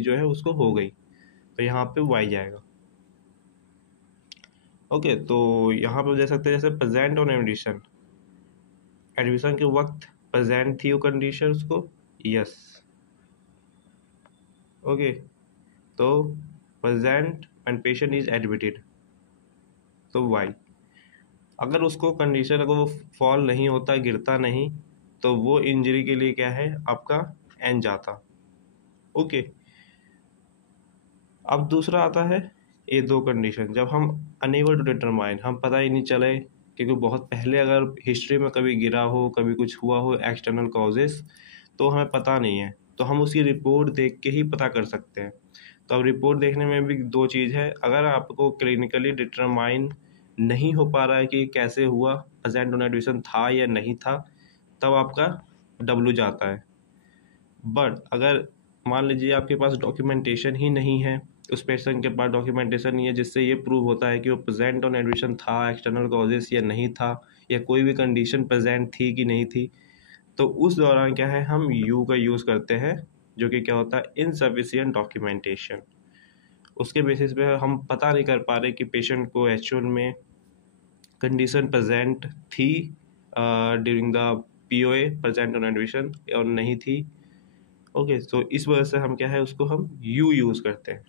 जो है उसको हो गई, तो यहाँ पे वाई जाएगा। ओके, तो यहाँ पे देख सकते हैं जैसे प्रेजेंट ऑन एडमिशन, एडमिशन के वक्त प्रेजेंट थी वो कंडीशन उसको यस। ओके, तो present and patient is admitted, तो वाई। अगर उसको कंडीशन अगर वो फॉल नहीं होता, गिरता नहीं, तो वो इंजरी के लिए क्या है आपका एन जाता। ओके, अब दूसरा आता है ये दो कंडीशन, जब हम अनेबल टू डिटरमाइन, हम पता ही नहीं चले, क्योंकि बहुत पहले अगर हिस्ट्री में कभी गिरा हो, कभी कुछ हुआ हो एक्सटर्नल कॉजेस, तो हमें पता नहीं है, तो हम उसकी रिपोर्ट देख के ही पता कर सकते हैं। तो अब रिपोर्ट देखने में भी दो चीज़ है, अगर आपको क्लिनिकली डिटरमाइन नहीं हो पा रहा है कि कैसे हुआ, प्रेजेंट ऑन एडमिशन था या नहीं था, तब आपका डब्लू जाता है। बट अगर मान लीजिए आपके पास डॉक्यूमेंटेशन ही नहीं है, उस पेशेंट के पास डॉक्यूमेंटेशन नहीं है जिससे ये प्रूव होता है कि वो प्रेजेंट ऑन एडमिशन था एक्सटर्नल कॉजेस या नहीं था, या कोई भी कंडीशन प्रेजेंट थी कि नहीं थी, तो उस दौरान क्या है हम यू का यूज़ करते हैं, जो कि क्या होता है इनसफिशिएंट डॉक्यूमेंटेशन। उसके बेसिस पे हम पता नहीं कर पा रहे कि पेशेंट को एक्चुअल में कंडीशन प्रेजेंट थी during the POA present on admission और नहीं थी। ओके, तो इस वजह से हम क्या है उसको हम यू यूज़ करते हैं।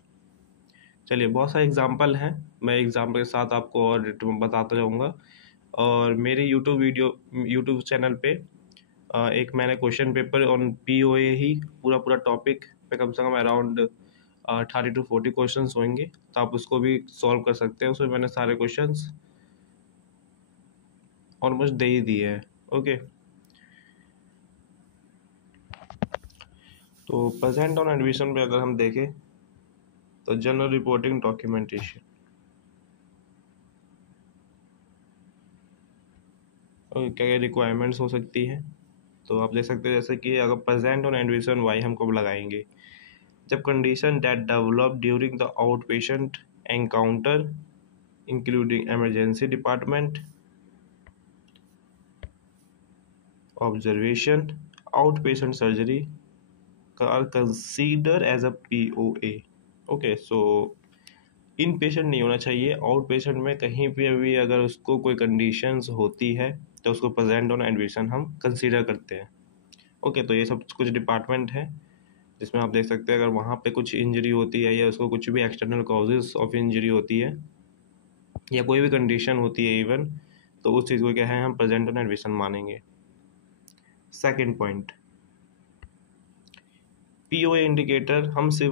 चलिए, बहुत सारे एग्जांपल हैं, मैं एग्जांपल के साथ आपको और बताता जाऊंगा। और मेरे यूट्यूब चैनल पे एक मैंने क्वेश्चन पेपर ऑन पीओए ही पूरा पूरा टॉपिक पे कम से कम अराउंड 30 to 40 क्वेश्चन होंगे, तो आप उसको भी सॉल्व कर सकते हैं। उसमें मैंने सारे क्वेश्चन ऑलमोस्ट दे ही दिए हैं। ओके, तो प्रेजेंट ऑन एडमिशन पे अगर हम देखें तो जनरल रिपोर्टिंग डॉक्यूमेंटेशन, और क्या क्या रिक्वायरमेंट्स हो सकती हैं, तो आप देख सकते हैं जैसे कि अगर प्रेजेंट ऑन एडमिशन वाई हम कब लगाएंगे, जब condition that develop during the out patient encounter including emergency department observation out patient surgery are consider as a POA. Okay, so in patient नहीं होना चाहिए, आउट पेशेंट में कहीं पे भी अगर उसको कोई कंडीशंस होती है तो उसको प्रेजेंट ऑन एडमिशन हम कंसीडर करते हैं। ओके, तो ये सब कुछ डिपार्टमेंट है जिसमें आप देख सकते हैं अगर वहाँ पे कुछ इंजरी होती है या उसको कुछ भी एक्सटर्नल कॉजेज ऑफ इंजरी होती है या कोई भी कंडीशन होती है इवन, तो उस चीज़ को क्या है हम प्रेजेंट ऑन एडमिशन मानेंगे। सेकेंड पॉइंट, पीओए इंडिकेटर हम सिर्फ